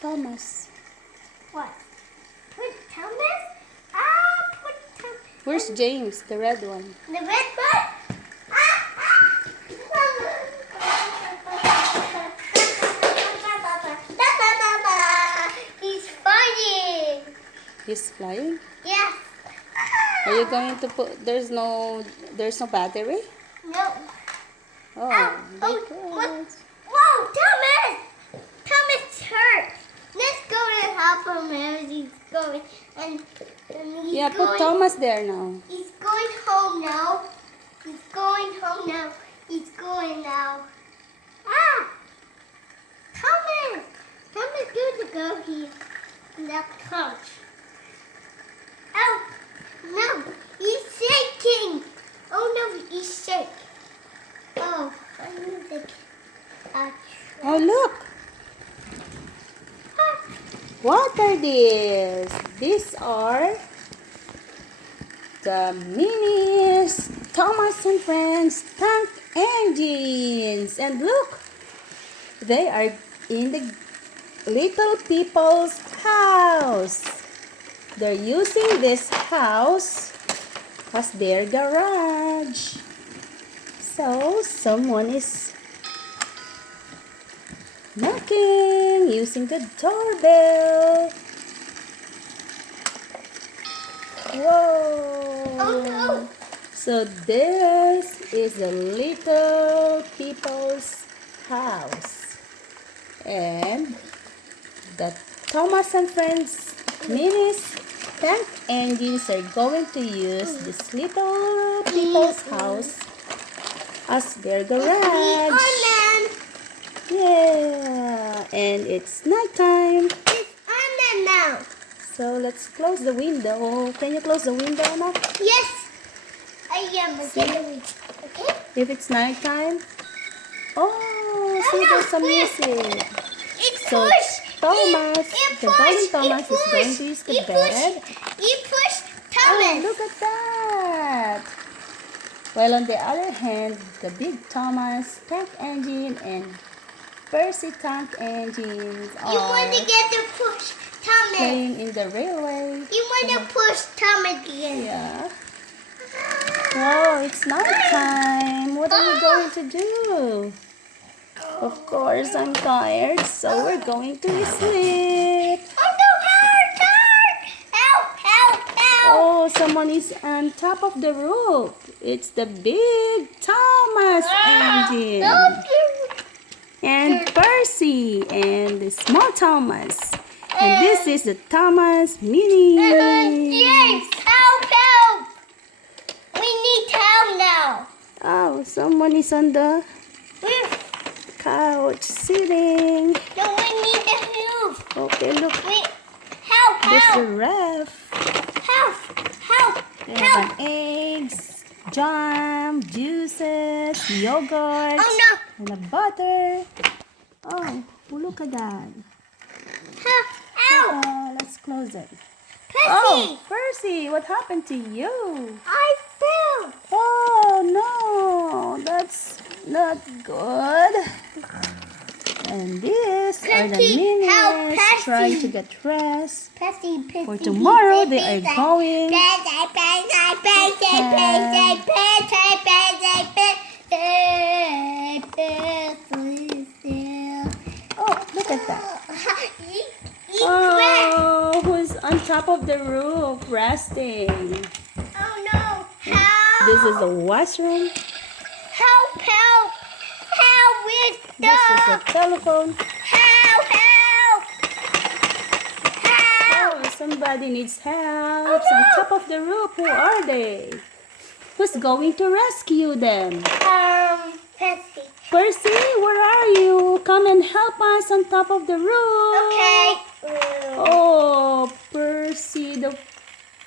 Thomas. What? Put Thomas? Put Thomas. Where's James, the red one? The red one? He's flying. He's flying? Yes. Are you going to put, there's no battery? No. Oh, What? because. Whoa, Thomas! Thomas hurt. Let's go and help him as he's going. And he's Yeah, going, put Thomas there now. He's going home now. He's going home now. He's going now. Thomas! Thomas, good to go here. That couch. Oh, no. He's shaking. Oh, no, he's shaking. Oh, I need the couch. Oh, look. What are these? These are the minis, Thomas and Friends tank engines. And look, they are in the little people's house. They're using this house as their garage. So someone is knocking using the doorbell. Whoa! Oh, no. So this is the little people's house. And the Thomas and Friends minis tank engines are going to use this little people's house as their garage. Yeah, and it's nighttime. It's on there now. So let's close the window. Can you close the window now? Yes, I am. Okay. If it's nighttime. Oh, see, no, there's some wait. music. It's So push. Thomas, It the push. golden Thomas It is going push. to use the It bed. He pushed Oh, Thomas. look at that. While on the other hand, the big Thomas tank engine and Percy tank engines You want to are get the push Thomas. playing in the railway. You want to push Thomas again. Yeah. Wow, it's nighttime. What are we going to do? Of course, I'm tired, so we're going to sleep. Oh no, help. Oh, someone is on top of the roof. It's the big Thomas engine. And Percy and the small Thomas. And this is the Thomas mini. James, help. We need help now. Oh, someone is on the couch sitting. No, we need the help. Okay, look. There's a ref. Help. They have eggs, jam, juices, yogurt, Oh no. and a butter. Oh, look at that. Help. Let's close it. Percy. Oh, Percy, what happened to you? I fell. Oh, no, that's not good. And these are the Percy, help, minions Percy. trying to get rest. Percy. For tomorrow, they are going. Oh, look at that. Oh, who's on top of the roof resting? Oh no! Help! This is the washroom. Help! With This is the telephone. Help! Oh, somebody needs help. On top of the roof. Who are they? Who's going to rescue them? Percy. Percy, where are you? Come and help us on top of the roof. Okay. Oh, Percy, the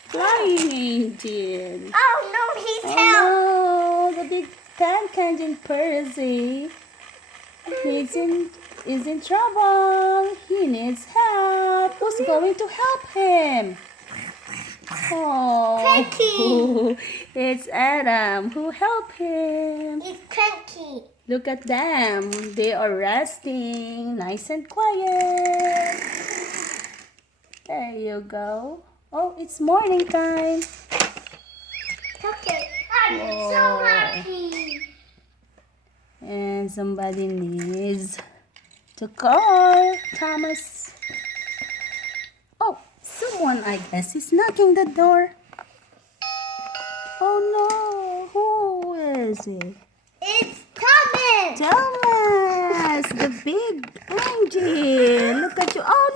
flying engine. Oh no, he's help. Oh, the big tank engine, Percy. Is in trouble. He needs help. Who's going to help him? Oh, Cranky. it's Adam who helped him. He's cranky. Look at them. They are resting, nice and quiet. There you go. Oh, it's morning time. Okay, I'm so Whoa. happy. And somebody needs to call Thomas. Oh, someone, I guess, is knocking the door. Oh no, who is it? It's Thomas. Thomas, the big engine. Look at you. Oh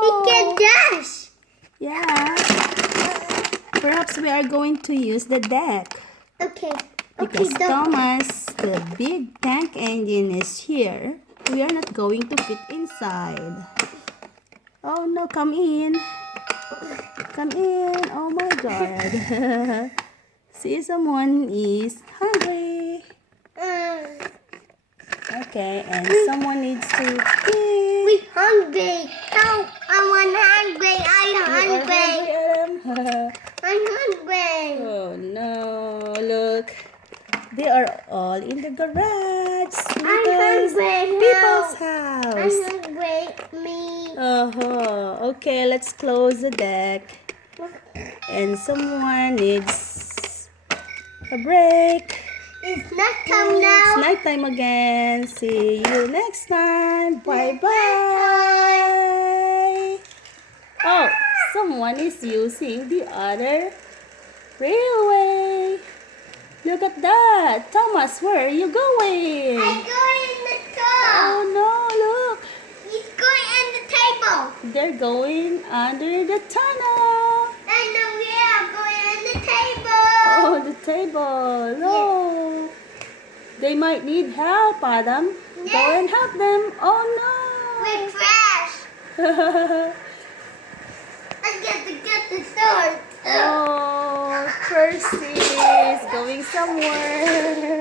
He no. can dash. Yeah. Perhaps we are going to use the deck. Okay. Because Okay, Thomas, the big tank engine is here. We are not going to fit inside. Oh no, come in. Come in. Oh my god. See, someone is hungry. Okay, and someone needs to eat. We hungry. No, I'm hungry. I'm You are hungry. hungry, Adam? I'm hungry. Oh no, look. They are all in the garage. I'm People's hungry. house. I'm hungry. Me. Okay, let's close the deck. And someone needs a break. It's not time It's now. nighttime again. See you next time. Bye bye. Oh, someone is using the other railway. Look at that. Thomas, where are you going? I'm going in the car. Oh no, look. He's going in the table. They're going under the tunnel. And then we are going in the table. Oh, the table. No. They might need help, Adam. Go Yes. and help them. Oh We no. crashed. I get the sword. Oh, Percy is going somewhere.